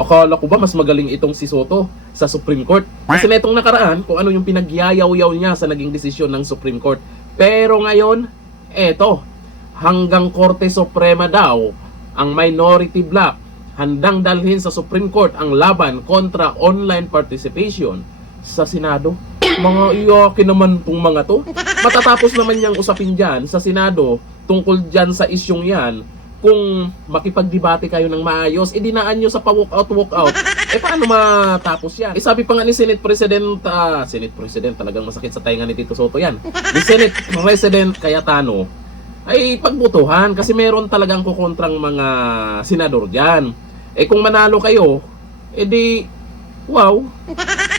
Akala ko ba mas magaling itong si Soto sa Supreme Court? Kasi na itong nakaraan kung ano yung pinagyayaw-yaw niya sa naging desisyon ng Supreme Court. Pero ngayon, eto, hanggang Korte Suprema daw ang minority bloc handang dalhin sa Supreme Court ang laban kontra online participation sa Senado. Mga iyakin naman tong mga to. Matatapos naman niyang usapin dyan sa Senado tungkol dyan sa isyong yan. Kung makipagdebate kayo ng maayos, dinaan nyo sa pa-walkout. Paano matapos yan? Sabi pa nga ni Senate President, Senate President, talagang masakit sa tainga ni Tito Soto yan. Ni Senate President Cayetano, ay pagbutuhan kasi meron talagang kukontrang mga senador dyan. Kung manalo kayo, wow,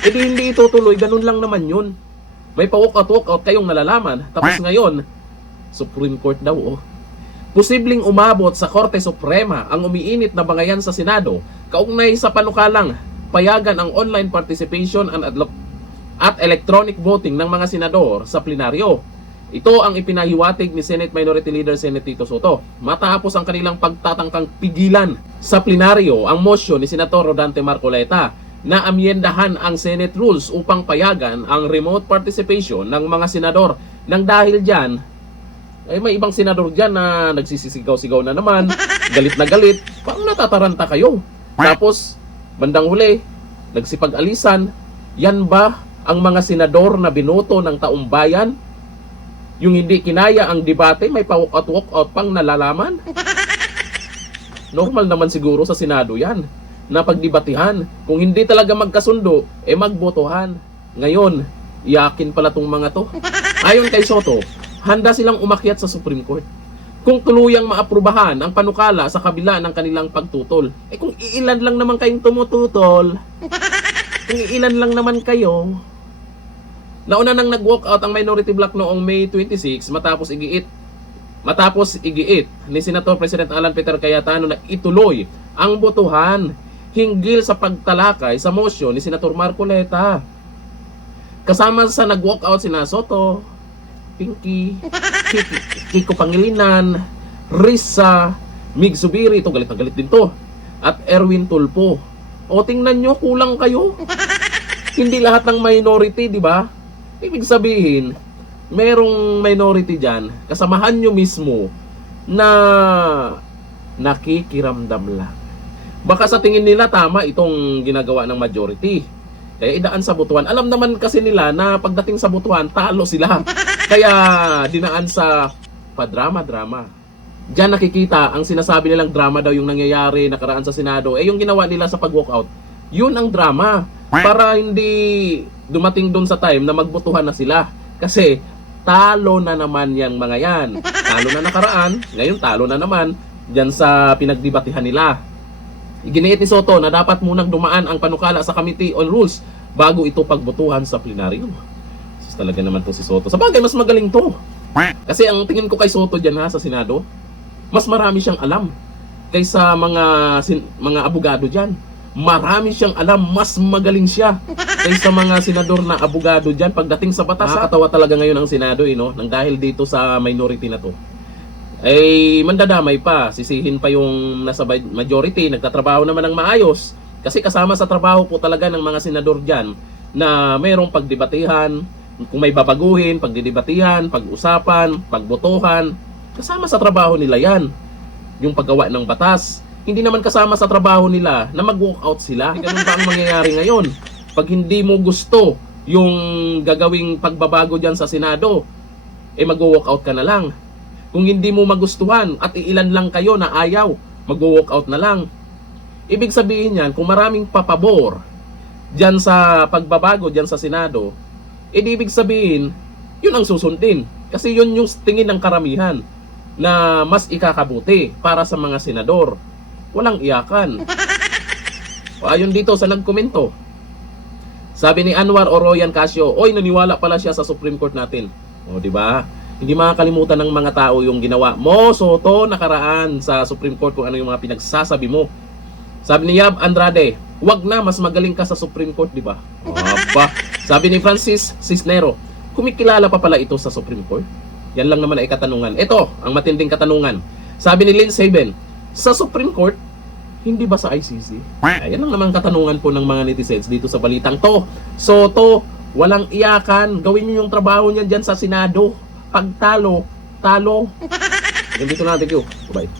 hindi itutuloy, ganun lang naman yun. May pa-walkout kayong nalalaman. Tapos ngayon, Supreme Court daw, posibleng umabot sa Korte Suprema ang umiinit na bangayan sa Senado kaugnay sa panukalang payagan ang online participation at electronic voting ng mga senador sa plenaryo. Ito ang ipinahiwatig ni Senate Minority Leader Senate Tito Soto matapos ang kanilang pagtatangkang pigilan sa plenaryo ang motion ni Senator Rodante Marcoleta na amyendahan ang Senate rules upang payagan ang remote participation ng mga senador. Nang dahil dyan, may ibang senador dyan na nagsisisigaw-sigaw na naman, galit na galit, parang natataranta kayo. Tapos, bandang huli, nagsipag-alisan, yan ba ang mga senador na binoto ng taong bayan? Yung hindi kinaya ang debate, may pa-walkout pang nalalaman? Normal naman siguro sa Senado yan, na pagdebatihan. Kung hindi talaga magkasundo, magbotohan. Ngayon, iyakin pala tong mga to. Ayon kay Soto, handa silang umakyat sa Supreme Court kung tuluyang maaprubahan ang panukala sa kabila ng kanilang pagtutol. Kung iilan lang naman kayong tumututol, kung iilan lang naman kayo. Nauna nang nag-walk out ang minority bloc noong May 26 matapos igiit ni Senator President Alan Peter Cayetano na ituloy ang botohan hinggil sa pagtalakay sa motion ni Senator Marcoleta. Kasama sa nag-walk out sina Soto, Pinky, Kiko Pangilinan, Risa, Mig Zubiri, ito galit na galit din to, at Erwin Tulfo. Tingnan nyo, kulang kayo. Hindi lahat ng minority, di ba? Ibig sabihin, merong minority dyan, kasamahan nyo mismo na nakikiramdam lang. Baka sa tingin nila tama itong ginagawa ng majority, kaya idaan sa butuhan. Alam naman kasi nila na pagdating sa butuhan, talo sila. Kaya dinaan sa padrama-drama. Diyan nakikita ang sinasabi nilang drama daw yung nangyayari nakaraan sa Senado. Yung ginawa nila sa pag-walkout, yun ang drama. Para hindi dumating doon sa time na magbutuhan na sila. Kasi talo na naman yung mga yan. Talo na nakaraan, ngayon talo na naman diyan sa pinagdebatihan nila. Iginiit ni Soto na dapat munang dumaan ang panukala sa Committee on Rules bago ito pagbotohan sa plenaryo. Talaga naman to si Soto. Sa bagay, mas magaling to. Kasi ang tingin ko kay Soto dyan sa Senado, mas marami siyang alam kaysa mga abogado dyan. Marami siyang alam, mas magaling siya kaysa mga senador na abogado dyan. Pagdating sa batas, nakakatawa talaga ngayon ang Senado, nang dahil dito sa minority na to. Mandadamay pa, sisihin pa yung nasa majority, nagtatrabaho naman ng maayos. Kasi kasama sa trabaho po talaga ng mga senador dyan na mayroong pagdebatihan, kung may babaguhin, pagdidebatihan, pag-usapan, pagbotohan, kasama sa trabaho nila yan. Yung paggawa ng batas, hindi naman kasama sa trabaho nila na mag-walkout sila. Ganun ba ang mangyayari ngayon? Pag hindi mo gusto yung gagawing pagbabago dyan sa Senado, mag-walkout ka na lang. Kung hindi mo magustuhan at iilan lang kayo na ayaw, mag-walkout na lang. Ibig sabihin yan, kung maraming papabor dyan sa pagbabago dyan sa Senado, ibig sabihin, yun ang susundin. Kasi yun yung tingin ng karamihan na mas ikakabuti para sa mga senador. Walang iyakan. Ayon dito sa nagkomento, sabi ni Anwar Oroyan Casio, naniwala pala siya sa Supreme Court natin. Di ba? Hindi makakalimutan ng mga tao yung ginawa mo, Soto, nakaraan sa Supreme Court kung ano yung mga pinagsasabi mo. Sabi ni Yab Andrade, wag na, mas magaling ka sa Supreme Court, di ba? Aba. Sabi ni Francis Cisnero, kumikilala pa pala ito sa Supreme Court? Yan lang naman ay katanungan. Ito, ang matinding katanungan. Sabi ni Lynn Saben, sa Supreme Court, Hindi ba sa ICC? Ayan lang naman katanungan po ng mga netizens dito sa balitang to. Soto, walang iyakan. Gawin niyo yung trabaho niyan dyan sa Senado. Pag talo, talo. Hanggang dito na. Thank you. Bye-bye.